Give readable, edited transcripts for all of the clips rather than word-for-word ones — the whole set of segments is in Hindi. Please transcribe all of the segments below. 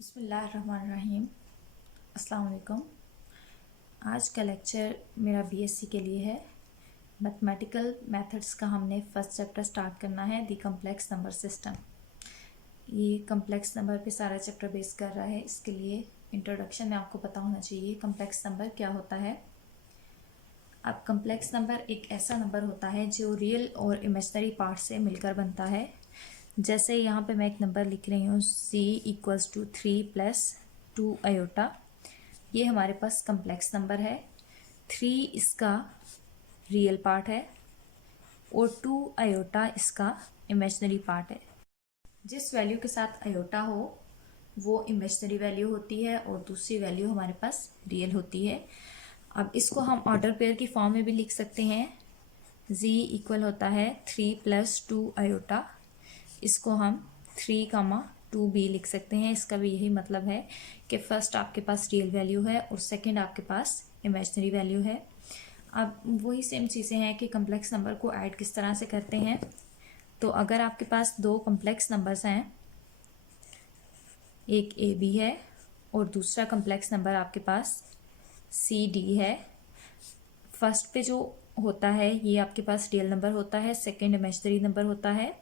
बिस्मिल्लाहिर्रहमानिर्रहीम। अस्सलाम वालेकुम। आज का लेक्चर मेरा बीएससी के लिए है। मैथमेटिकल मेथड्स का हमने फर्स्ट चैप्टर स्टार्ट करना है, दी कम्प्लेक्स नंबर सिस्टम। ये कम्प्लेक्स नंबर पे सारा चैप्टर बेस कर रहा है। इसके लिए इंट्रोडक्शन में आपको पता होना चाहिए कम्प्लेक्स नंबर क्या होता है। अब कम्प्लेक्स नंबर एक ऐसा नंबर होता है जो रियल और इमेजिनरी पार्ट से मिलकर बनता है। जैसे यहाँ पे मैं एक नंबर लिख रही हूँ c=3 + 2 आयोटा। ये हमारे पास कम्प्लेक्स नंबर है। 3 इसका रियल पार्ट है और 2 आयोटा इसका इमेजिनरी पार्ट है। जिस वैल्यू के साथ आयोटा हो वो इमेजिनरी वैल्यू होती है और दूसरी वैल्यू हमारे पास रियल होती है। अब इसको हम ऑर्डर पेयर की फॉर्म में भी लिख सकते हैं। z होता है 3 + 2 आयोटा। इसको हम 3, 2b लिख सकते हैं। इसका भी यही मतलब है कि फर्स्ट आपके पास रियल वैल्यू है और सेकंड आपके पास इमेजिनरी वैल्यू है। अब वही सेम चीज़ें हैं कि कम्प्लेक्स नंबर को ऐड किस तरह से करते हैं। तो अगर आपके पास दो कम्प्लेक्स नंबर्स हैं, एक ab है और दूसरा कम्प्लेक्स नंबर आपके पास cd है। फर्स्ट पे जो होता है ये आपके पास रियल नंबर होता है, सेकंड इमेजिनरी नंबर होता है।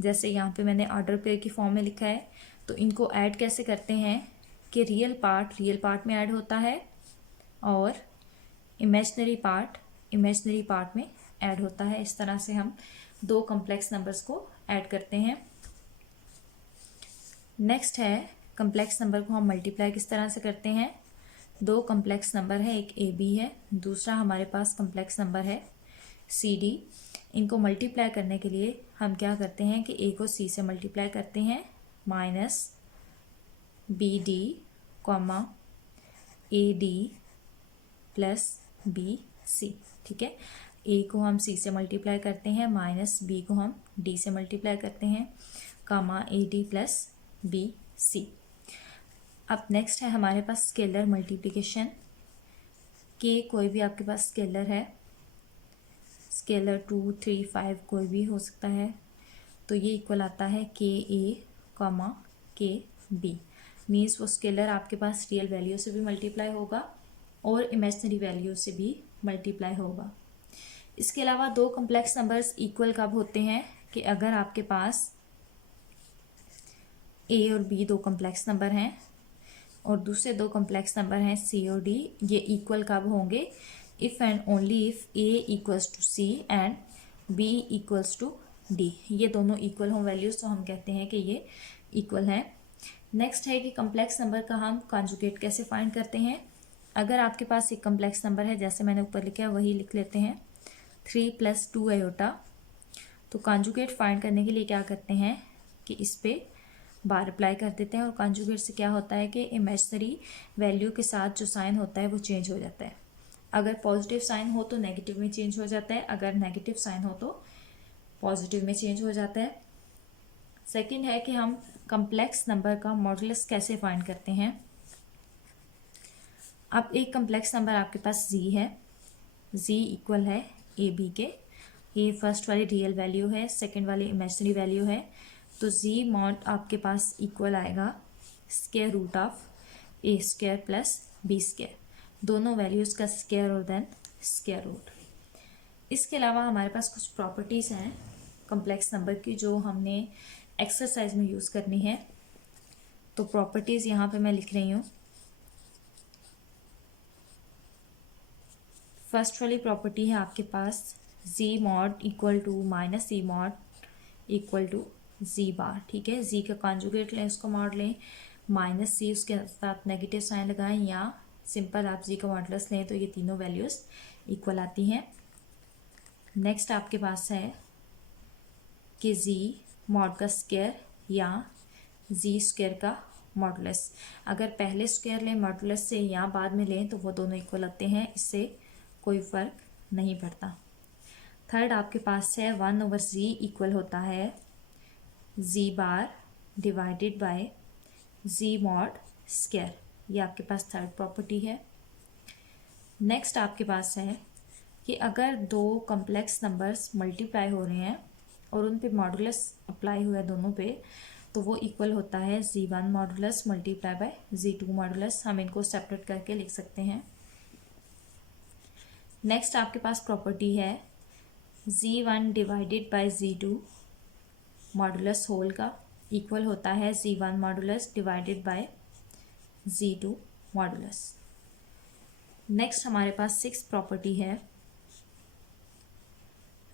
जैसे यहाँ पे मैंने ऑर्डर पेयर की फॉर्म में लिखा है। तो इनको ऐड कैसे करते हैं कि रियल पार्ट में ऐड होता है और इमेजिनरी पार्ट में ऐड होता है। इस तरह से हम दो कम्प्लेक्स नंबर्स को ऐड करते हैं। नेक्स्ट है कम्प्लेक्स नंबर को हम मल्टीप्लाई किस तरह से करते हैं। दो कम्प्लेक्स नंबर है, एक ए बी है, दूसरा हमारे पास कम्प्लेक्स नंबर है सी डी। इनको मल्टीप्लाई करने के लिए हम क्या करते हैं कि ए को सी से मल्टीप्लाई करते हैं, -BD, AD + BC। ठीक है, ए को हम सी से मल्टीप्लाई करते हैं, -B को हम डी से मल्टीप्लाई करते हैं, AD + BC। अब नेक्स्ट है हमारे पास स्केलर मल्टीप्लिकेशन। के कोई भी आपके पास स्केलर है, स्केलर 2, 3, 5 कोई भी हो सकता है। तो ये इक्वल आता है KA, KB। मीन्स वो स्केलर आपके पास रियल वैल्यू से भी मल्टीप्लाई होगा और इमेजिनरी वैल्यू से भी मल्टीप्लाई होगा। इसके अलावा दो कम्प्लेक्स नंबर्स इक्वल कब होते हैं कि अगर आपके पास A और B दो कम्प्लेक्स नंबर हैं और दूसरे दो कम्प्लेक्स नंबर हैं C और D। ये इक्वल कब होंगे? If and only if A = C and B = D। ये दोनों इक्वल हों वैल्यूज तो हम कहते हैं कि ये इक्वल हैं। नेक्स्ट है कि कम्प्लेक्स नंबर का हम कॉन्जुगेट कैसे फाइंड करते हैं। अगर आपके पास एक कम्प्लेक्स नंबर है, जैसे मैंने ऊपर लिखा है वही लिख लेते हैं, 3 + 2 आयोटा। तो कॉन्जुगेट फाइंड करने के लिए क्या करते हैं कि इस पे बार अप्लाई कर देते हैं और कॉन्जुगेट से क्या होता है कि इमेजिनरी वैल्यू के साथ जो साइन होता है वो चेंज हो जाता है। अगर पॉजिटिव साइन हो तो नेगेटिव में चेंज हो जाता है, अगर नेगेटिव साइन हो तो पॉजिटिव में चेंज हो जाता है। सेकंड है कि हम कम्प्लेक्स नंबर का मॉडुलस कैसे फाइंड करते हैं। अब एक कम्प्लेक्स नंबर आपके पास z है, z इक्वल है ए बी के। ये फर्स्ट वाली रियल वैल्यू है, सेकंड वाली इमेजिनरी वैल्यू है। तो z मॉड आपके पास इक्वल आएगा √(a² + b²। दोनों वैल्यूज़ का स्क्वायर और देन स्क्वायर रूट। इसके अलावा हमारे पास कुछ प्रॉपर्टीज़ हैं कम्प्लेक्स नंबर की जो हमने एक्सरसाइज में यूज़ करनी है। तो प्रॉपर्टीज़ यहाँ पे मैं लिख रही हूँ। फर्स्ट वाली प्रॉपर्टी है आपके पास z mod = -z mod = z बार। ठीक है, z का कॉन्जुगेट लें, उसको मॉड लें, -c उसके साथ नेगेटिव साइन लगाएं या सिंपल आप z का मॉडुलस लें तो ये तीनों वैल्यूज़ इक्वल आती हैं। नेक्स्ट आपके पास है कि z मॉड का स्क्वायर या z² का मॉडुलस। अगर पहले स्क्वायर लें मॉडुलस से या बाद में लें तो वो दोनों इक्वल आते हैं, इससे कोई फ़र्क नहीं पड़ता। थर्ड आपके पास है 1/z इक्वल होता है z bar divided by z mod square. ये आपके पास थर्ड प्रॉपर्टी है। नेक्स्ट आपके पास है कि अगर दो कम्प्लेक्स नंबर्स मल्टीप्लाई हो रहे हैं और उन पे मॉडुलस अप्लाई हुआ है दोनों पे, तो वो इक्वल होता है z1 modulus multiply by z2 modulus. हम इनको सेपरेट करके लिख सकते हैं। नेक्स्ट आपके पास प्रॉपर्टी है z1 divided by z2 modulus whole का इक्वल होता है z1 modulus divided by z2 modulus. Next हमारे पास सिक्स प्रॉपर्टी है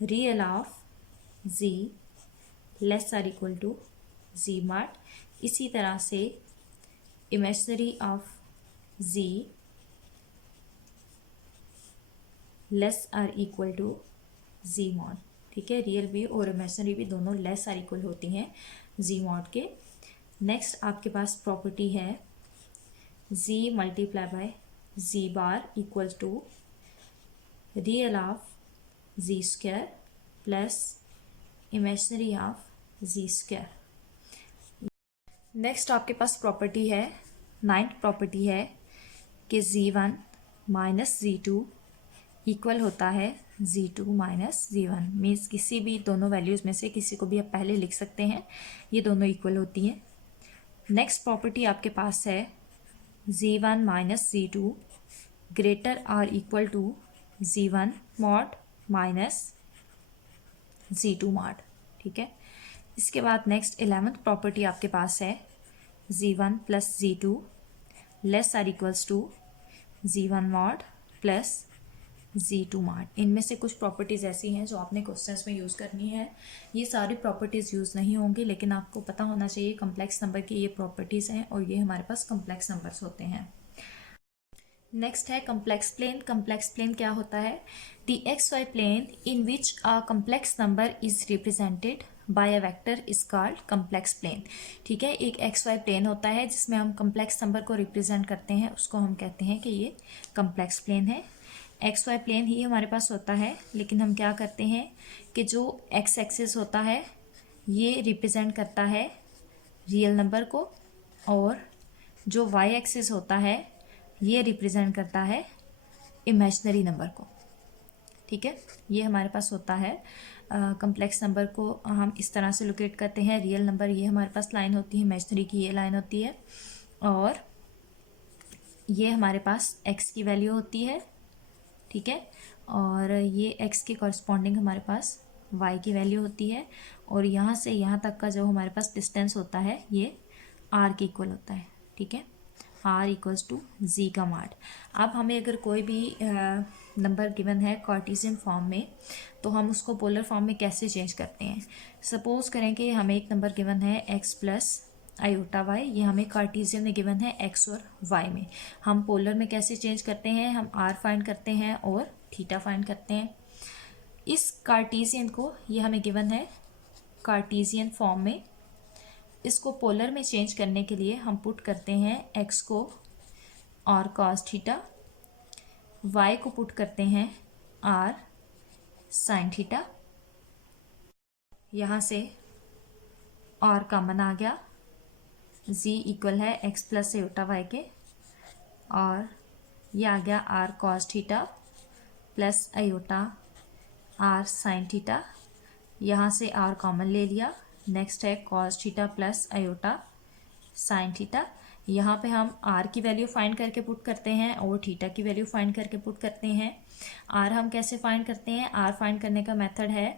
real of z less or equal to z mod. इसी तरह से imaginary of z less or equal to z mod. ठीक है, रियल भी और इमेजिनरी भी दोनों लेस आर इक्वल होती हैं z मॉड के। नेक्स्ट आपके पास प्रॉपर्टी है z multiply by z bar equal to real of z square plus imaginary of z square. Next आपके पास प्रॉपर्टी है नाइन्थ प्रॉपर्टी है कि z1 माइनस z2 इक्वल होता है z2 माइनस z1। मीन्स किसी भी दोनों वैल्यूज़ में से किसी को भी आप पहले लिख सकते हैं, ये दोनों इक्वल होती हैं। नेक्स्ट प्रॉपर्टी आपके पास है z1 minus z2 greater or equal to z1 mod minus z2 mod. ठीक है, इसके बाद नेक्स्ट 11th प्रॉपर्टी आपके पास है z1 plus z2 less or equals to z1 mod plus z2 mod. इनमें से कुछ प्रॉपर्टीज़ ऐसी हैं जो आपने क्वेश्चंस में यूज़ करनी है। ये सारी प्रॉपर्टीज़ यूज़ नहीं होंगी, लेकिन आपको पता होना चाहिए कम्प्लेक्स नंबर की ये प्रॉपर्टीज़ हैं और ये हमारे पास कम्प्लेक्स नंबर्स होते हैं। नेक्स्ट है कम्प्लेक्स प्लेन। कम्प्लेक्स प्लेन क्या होता है? The x y plane in which a complex number is represented by a vector is called complex plane. ठीक है, एक एक्स वाई प्लेन होता है जिसमें हम कम्प्लेक्स नंबर को रिप्रेजेंट करते हैं, उसको हम कहते हैं कि ये कम्प्लेक्स प्लेन है। एक्स वाई प्लेन ही हमारे पास होता है, लेकिन हम क्या करते हैं कि जो एक्स एक्सिस होता है ये रिप्रेजेंट करता है रियल नंबर को, और जो वाई एक्सिस होता है ये रिप्रेजेंट करता है इमेजिनरी नंबर को। ठीक है, ये हमारे पास होता है। कम्प्लेक्स नंबर को हम इस तरह से लोकेट करते हैं। रियल नंबर ये हमारे पास लाइन होती है, इमेजिनरी की ये लाइन होती है, और ये हमारे पास एक्स की वैल्यू होती है। ठीक है, और ये एक्स के कॉरस्पॉन्डिंग हमारे पास वाई की वैल्यू होती है, और यहाँ से यहाँ तक का जो हमारे पास डिस्टेंस होता है ये आर के इक्वल होता है। ठीक है, आर इक्वल्स टू जी का मॉड। अब हमें अगर कोई भी नंबर गिवन है कार्टेशियन फॉर्म में, तो हम उसको पोलर फॉर्म में कैसे चेंज करते हैं? सपोज करें कि हमें एक नंबर गिवन है एक्स प्लस आयोटा वाई, ये हमें कार्टेशियन में गिवन है एक्स और वाई में। हम पोलर में कैसे चेंज करते हैं? हम आर फाइंड करते हैं और थीटा फाइंड करते हैं। इस कार्टेशियन को, ये हमें गिवन है कार्टेशियन फॉर्म में, इसको पोलर में चेंज करने के लिए हम पुट करते हैं एक्स को आर कॉस थीटा, वाई को पुट करते हैं आर साइन थीटा। यहाँ से आर कॉमन आ गया, जी इक्वल है एक्स प्लस आयोटा वाई के, और ये आ गया r cos theta plus iota r sine theta. यहाँ से आर कॉमन ले लिया। नेक्स्ट है cos theta plus iota sine theta. यहाँ पे हम आर की वैल्यू फाइंड करके पुट करते हैं और थीटा की वैल्यू फाइंड करके पुट करते हैं। आर हम कैसे फाइंड करते हैं? आर फाइंड करने का मेथड है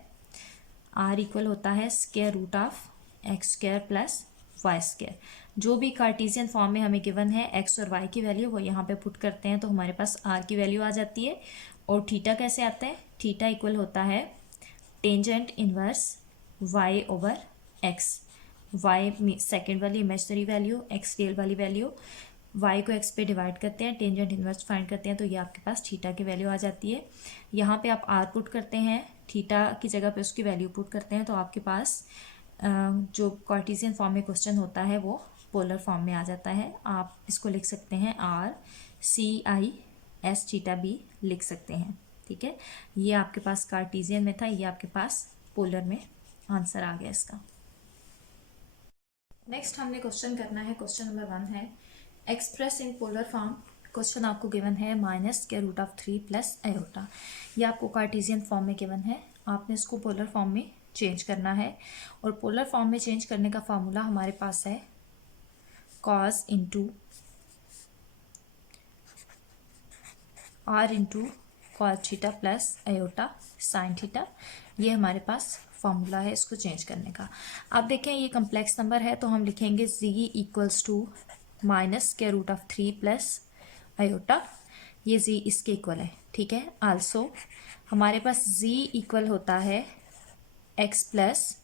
आर इक्वल होता है square root of x square plus y square. जो भी कार्टेशियन फॉर्म में हमें गिवन है एक्स और वाई की वैल्यू, वो यहाँ पे पुट करते हैं तो हमारे पास आर की वैल्यू आ जाती है। और थीटा कैसे आता है? थीटा इक्वल होता है tangent inverse y over x. Y second वाली इमेजिनरी वैल्यू, एक्स रियल वाली वैल्यू, वाई को एक्स पे डिवाइड करते हैं, टेंजेंट इनवर्स फाइंड करते हैं, तो ये आपके पास थीटा की वैल्यू आ जाती है। यहाँ पे आप आर पुट करते हैं, थीटा की जगह पे उसकी वैल्यू पुट करते हैं, तो आपके पास जो कार्टेशियन फॉर्म में क्वेश्चन होता है वो पोलर फॉर्म में आ जाता है। आप इसको लिख सकते हैं r c i s theta बी लिख सकते हैं। ठीक है, ये आपके पास कार्टेशियन में था, ये आपके पास पोलर में आंसर आ गया इसका। नेक्स्ट हमने क्वेश्चन करना है, क्वेश्चन नंबर 1 है express in polar form. Question आपको गिवन है minus square root of 3 plus iota. ये आपको कार्टेशियन फॉर्म में गिवन है, आपने इसको पोलर फॉर्म में चेंज करना है। और पोलर फॉर्म में चेंज करने का फार्मूला हमारे पास है cos into r into cos theta plus iota sine theta. ये हमारे पास फॉर्मूला है इसको चेंज करने का। अब देखें ये कम्प्लेक्स नंबर है तो हम लिखेंगे z equals to minus square root of 3 plus iota, ये z इसके इक्वल है, ठीक है। आल्सो हमारे पास z इक्वल होता है x प्लस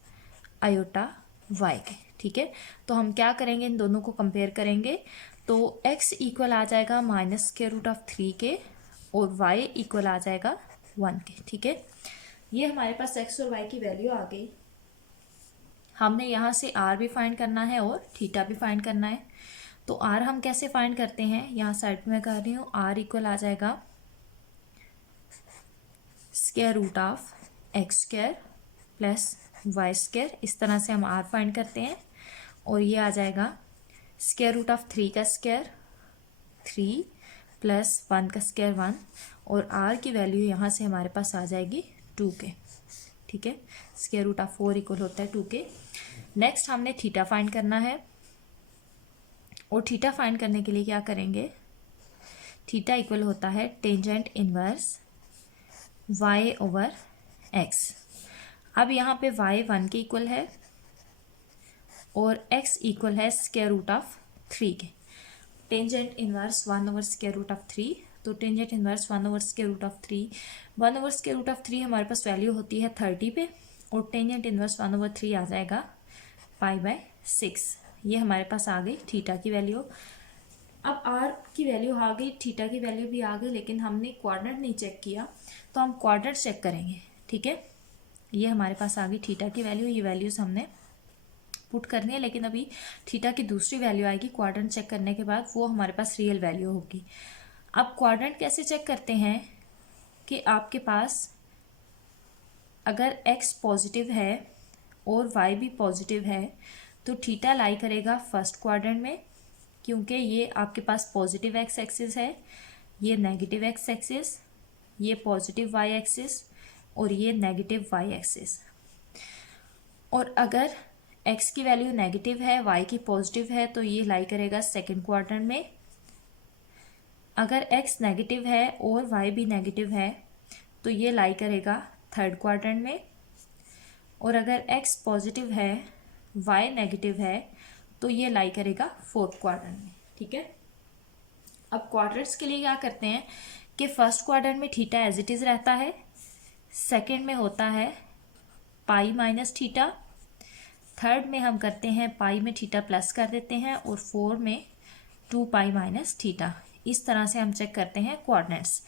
आयोटा y के, ठीक है। तो हम क्या करेंगे, इन दोनों को कंपेयर करेंगे तो x इक्वल आ जाएगा माइनस स्क्वायर रूट ऑफ 3 के और y इक्वल आ जाएगा 1 के, ठीक है। ये हमारे पास x और y की वैल्यू आ गई। हमने यहाँ से r भी फाइंड करना है और थीटा भी फाइंड करना है। तो r हम कैसे फाइंड करते हैं, यहाँ साइड में कर रही हूँ, r इक्वल आ जाएगा square root of x square plus y square, इस तरह से हम r फाइंड करते हैं। और ये आ जाएगा स्क्वायर रूट ऑफ 3 का स्क्वायर 3 प्लस 1 का स्क्वायर 1, और r की वैल्यू यहाँ से हमारे पास आ जाएगी 2 के, ठीक है। स्क्वायर रूट ऑफ 4 इक्वल होता है 2 के। नेक्स्ट हमने थीटा फाइंड करना है, और थीटा फाइंड करने के लिए क्या करेंगे, थीटा इक्वल होता है tangent inverse y over x। अब यहाँ पे y 1 के इक्वल है और x इक्वल है स्क्वायर रूट ऑफ 3 के। Tangent inverse 1 over square root of 3, तो tangent inverse 1 over square root of 3, 1 over square root of 3 हमारे पास वैल्यू होती है 30 पे, और टेंजेंट इनवर्स 1 ओवर 3 आ जाएगा π/6। ये हमारे पास आ गई थीटा की वैल्यू। अब r की वैल्यू आ गई, थीटा की वैल्यू भी आ गई, लेकिन हमने क्वाड्रेंट नहीं चेक किया, तो हम क्वाड्रेंट चेक करेंगे, ठीक है। ये हमारे पास आ गई थीटा की वैल्यू, ये वैल्यूज हमने पुट करनी है, लेकिन अभी थीटा की दूसरी वैल्यू आएगी क्वाड्रेंट चेक करने के बाद, वो हमारे पास रियल वैल्यू होगी। अब क्वाड्रेंट कैसे चेक करते हैं कि आपके पास अगर x पॉजिटिव है और y भी पॉजिटिव है तो थीटा लाई करेगा फर्स्ट क्वाड्रेंट में, क्योंकि ये आपके पास पॉजिटिव x एक्सिस है, ये नेगेटिव x एक्सिस, ये पॉजिटिव y एक्सिस और ये नेगेटिव y एक्सिस। और अगर x की वैल्यू नेगेटिव है, y की पॉजिटिव है, तो ये लाई करेगा सेकंड क्वाड्रेंट में। अगर x नेगेटिव है और y भी नेगेटिव है तो ये लाई करेगा थर्ड क्वाड्रेंट में। और अगर x पॉजिटिव है, y नेगेटिव है, तो ये लाई करेगा फोर्थ क्वाड्रेंट में, ठीक है। अब क्वाड्रेंट्स के लिए क्या करते हैं कि फर्स्ट क्वाड्रेंट में थीटा एज इट इज रहता है, सेकंड में होता है पाई माइनस थीटा, थर्ड में हम करते हैं पाई में थीटा प्लस कर देते हैं, और 4 में 2 पाई माइनस थीटा। इस तरह से हम चेक करते हैं क्वाड्रेंट्स।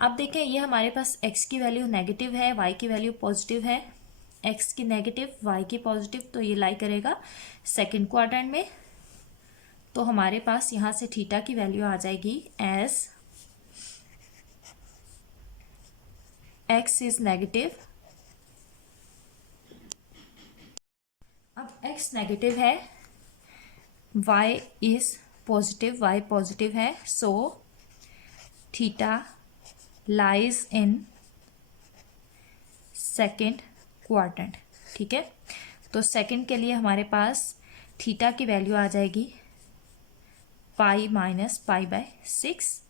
अब देखें ये हमारे पास x की वैल्यू नेगेटिव है, y की वैल्यू पॉजिटिव है, x की नेगेटिव y की पॉजिटिव, तो ये लाई करेगा सेकंड क्वाड्रेंट में। तो हमारे पास यहाँ से थीटा की वैल्यू आ जाएगी एज x इज नेगेटिव। अब x नेगेटिव है, y is positive, y positive है, so theta lies in second quadrant, ठीक है। तो सेकंड के लिए हमारे पास थीटा की वैल्यू आ जाएगी पाई माइनस π/6,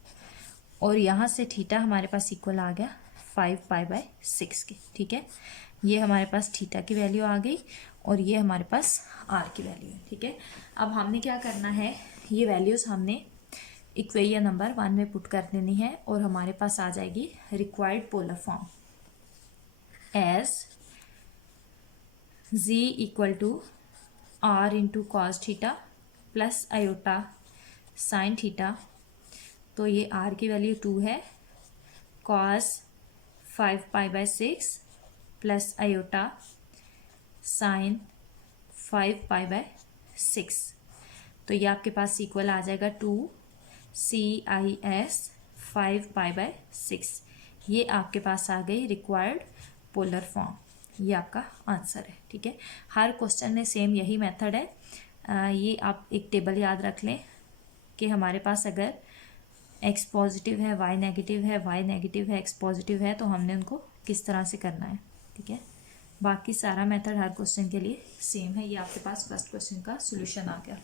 और यहाँ से थीटा हमारे पास इक्वल आ गया 5π/6 के, ठीक है। ये हमारे पास थीटा की वैल्यू आ गई और ये हमारे पास आर की वैल्यू है, ठीक है। अब हमने क्या करना है, ये वैल्यूज हमने इक्वेशन नंबर 1 में पुट कर देनी है, और हमारे पास आ जाएगी required polar form as z equal to r into cos theta plus iota sine theta. तो ये r की वैल्यू 2 है, कॉस 5π/6 प्लस आयोटा साइन 5π/6। तो ये आपके पास इक्वल आ जाएगा 2CIS 5π/6। ये आपके पास आ गई रिक्वायर्ड पोलर फॉर्म, ये आपका आंसर है, ठीक है। हर क्वेश्चन में सेम यही मेथड है। ये आप एक टेबल याद रख लें कि हमारे पास अगर x पॉजिटिव है, y नेगेटिव है, y नेगेटिव है, x पॉजिटिव है, तो हमने उनको किस तरह से करना है, ठीक है। बाकी सारा मेथड हर क्वेश्चन के लिए सेम है। ये आपके पास फर्स्ट क्वेश्चन का सोल्यूशन आ गया।